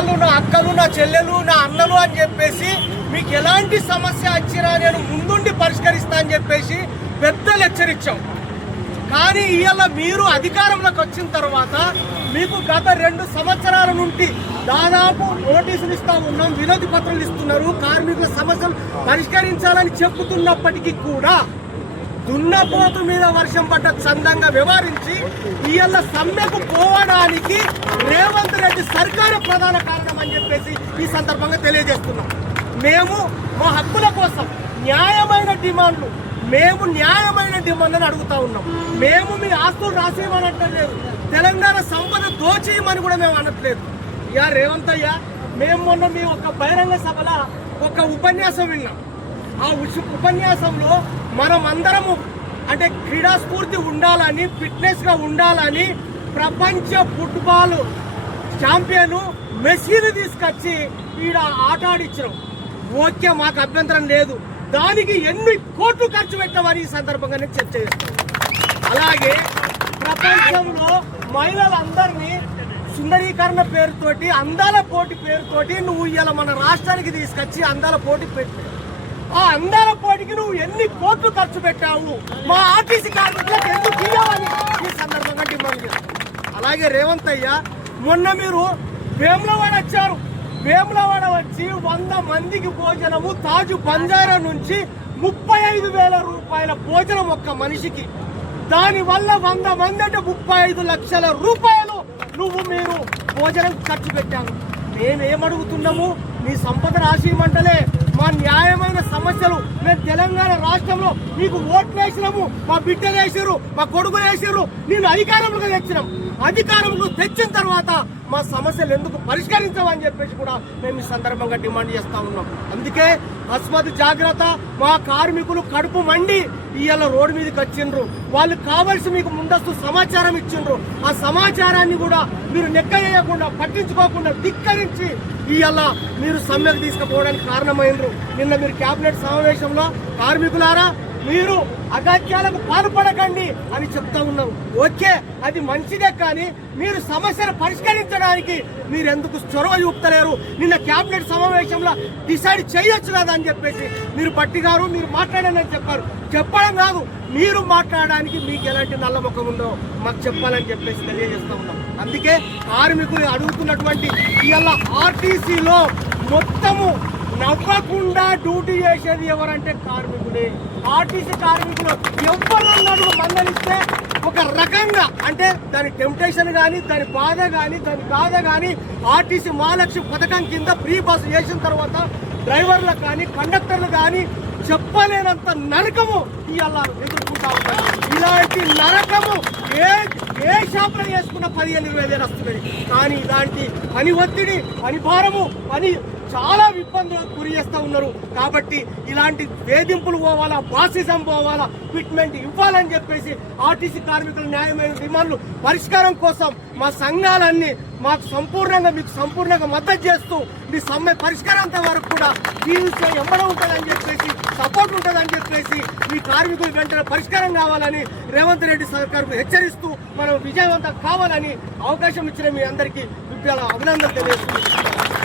వాళ్ళు నా అక్కలు, నా చెల్లెలు, నా అన్నలు అని చెప్పేసి మీకు ఎలాంటి సమస్య వచ్చినా నేను ముందుండి పరిష్కరిస్తా అని చెప్పేసి పెద్దలు హెచ్చరించాం. కానీ ఇవాళ మీరు అధికారంలోకి వచ్చిన తర్వాత మీకు గత 2 సంవత్సరాల నుండి దాదాపు నోటీసులు ఇస్తా ఉన్నాం, వినతి పత్రాలు ఇస్తున్నారు, కార్మికుల సమస్యలు పరిష్కరించాలని చెప్పుతున్నప్పటికీ కూడా దున్నపోతు మీద వర్షం పడ్డ చందంగా వ్యవహరించి ఇవాళ సమ్మెకు పోవడానికి రేవంత్ రెడ్డి సర్కారు ప్రధాన కారణం అని చెప్పేసి ఈ సందర్భంగా తెలియజేస్తున్నాం. మేము మా హక్కుల కోసం న్యాయమైన డిమాండ్లను అడుగుతా ఉన్నాం. మేము మీ ఆస్తులు రాసేయమనట్లేదు, తెలంగాణ సంపద దోచేయమని కూడా మేము అనట్లేదు. యా రేవంత్ అయ్యా, మేము మొన్న మీ ఒక బహిరంగ సభలో ఒక ఉపన్యాసం విన్నాం. ఆ ఉపన్యాసంలో మనం అందరము అంటే క్రీడా స్ఫూర్తి ఉండాలని, ఫిట్నెస్గా ఉండాలని ప్రపంచ ఫుట్బాల్ ఛాంపియన్ మెస్సీని తీసుకొచ్చి ఈడ ఆట ఆడిచ్చినాం. ఓకే, మాకు అభ్యంతరం లేదు. దానికి ఎన్ని కోట్లు ఖర్చు పెట్టామని ఈ సందర్భంగా నేను చర్చ చేస్తాను. అలాగే ప్రపంచంలో మహిళలందరినీ సుందరీకరణ పేరుతోటి, అందాల పోటీ పేరుతోటి నువ్వు ఇవాళ మన రాష్ట్రానికి తీసుకొచ్చి అందాల పోటీ పెట్టావు. ఆ అందాల పోటీకి నువ్వు ఎన్ని కోట్లు ఖర్చు పెట్టావు? మా ఆర్టీసీ కార్మికులకు ఎందుకు ఇవ్వాలని ఈ సందర్భంగా డిమాండ్ చేస్తాం. అలాగే రేవంత్ అయ్య, మొన్న మీరు వేములవాడ వచ్చారు. వేములవాడ వచ్చి 100 మందికి భోజనము తాజు బంజారా నుంచి 35,000 రూపాయల భోజనం ఒక్క మనిషికి. దానివల్ల 100 మంది అంటే 35 లక్షల రూపాయలు మీరు భోజనం ఖర్చు పెట్టాము. మేమేమడుగుతున్నాము? మీ సంపద రాసిమంటలే మా న్యాయమైన సమస్యలు. మేము తెలంగాణ రాష్ట్రంలో మీకు ఓట్లు వేసినాము, మా బిడ్డలు వేసారు, మా కొడుకులు వేసారు, నేను అధికారంలో తెచ్చినాం. అధికారంలో తెచ్చిన తర్వాత మా సమస్యలు ఎందుకు పరిష్కరించమని చెప్పేసి కూడా మేము ఈ సందర్భంగా డిమాండ్ చేస్తా ఉన్నాం. అందుకే అస్మత్ జాగ్రత్త. మా కార్మికులు కడుపు మండి ఇవాళ రోడ్డు మీదకి వచ్చిండ్రు. వాళ్ళు కావలసి మీకు ముందస్తు సమాచారం ఇచ్చిండ్రు. ఆ సమాచారాన్ని కూడా మీరు లెక్క వేయకుండా, పట్టించుకోకుండా ధిక్కరించి ఇవాళ మీరు సమ్మెకు తీసుకుపోవడానికి కారణమైనరు. నిన్న మీరు కేబినెట్ సమావేశంలో కార్మికులారా మీరు అగాత్యాలకు పాల్పడకండి అని చెప్తా ఉన్నారు. ఓకే, అది మంచిదే. కానీ మీరు సమస్యను పరిష్కరించడానికి మీరు ఎందుకు చొరవ చూపుతలేరు? నిన్న కేబినెట్ సమావేశంలో డిసైడ్ చేయొచ్చు కదా అని చెప్పేసి మీరు బట్టి గారు మీరు మాట్లాడని చెప్పారు. చెప్పడం కాదు, మీరు మాట్లాడడానికి మీకు ఎలాంటి నల్ల ముఖం ఉందో మాకు చెప్పాలని చెప్పేసి తెలియజేస్తా ఉన్నాం. అందుకే కార్మికులు అడుగుతున్నటువంటి ఇవాళ ఆర్టీసీలో మొత్తము నవ్వకుండా డ్యూటీ చేసేది ఎవరంటే కార్మికులే. ఆర్టీసీ కార్మికులు ఎవరు మందలిస్తే ఒక రకంగా అంటే దాని టెంప్టేషన్ కానీ, దాని బాధ కానీ, దాని బాధ కానీ ఆర్టీసీ మహాలక్ష్మి పథకం కింద ఫ్రీ బస్సు చేసిన తర్వాత డ్రైవర్లకు కానీ, కండక్టర్లు కానీ చెప్పలేనంత నరకము ఇవాళ ఎదుర్కొంటా ఉంటారు. ఇలాంటి నరకము ఏ షాపులో చేసుకున్న 15-20 వస్తుంది. కానీ ఇలాంటి పని ఒత్తిడి, పని భారము, పని చాలా ఇబ్బందులకు గురి చేస్తూ ఉన్నారు. కాబట్టి ఇలాంటి వేధింపులు పోవాలా, బాసిజం పోవాలా, ఫిట్మెంట్ ఇవ్వాలని చెప్పేసి ఆర్టీసీ కార్మికుల న్యాయమైన డిమాండ్లు పరిష్కారం కోసం మా సంఘాలన్నీ మీకు సంపూర్ణంగా మద్దతు చేస్తూ మీ సమ్మె పరిష్కారంత వరకు కూడా జీవించే ఎమ్మడం ఉంటుందని చెప్పేసి, సపోర్ట్ ఉంటుందని చెప్పేసి మీ కార్మికులు వెంటనే పరిష్కారం కావాలని రేవంత్ రెడ్డి సర్కార్కు హెచ్చరిస్తూ మనం విజయవంతం కావాలని అవకాశం ఇచ్చిన మీ అందరికీ అభినందనలు తెలియజేస్తున్నాం.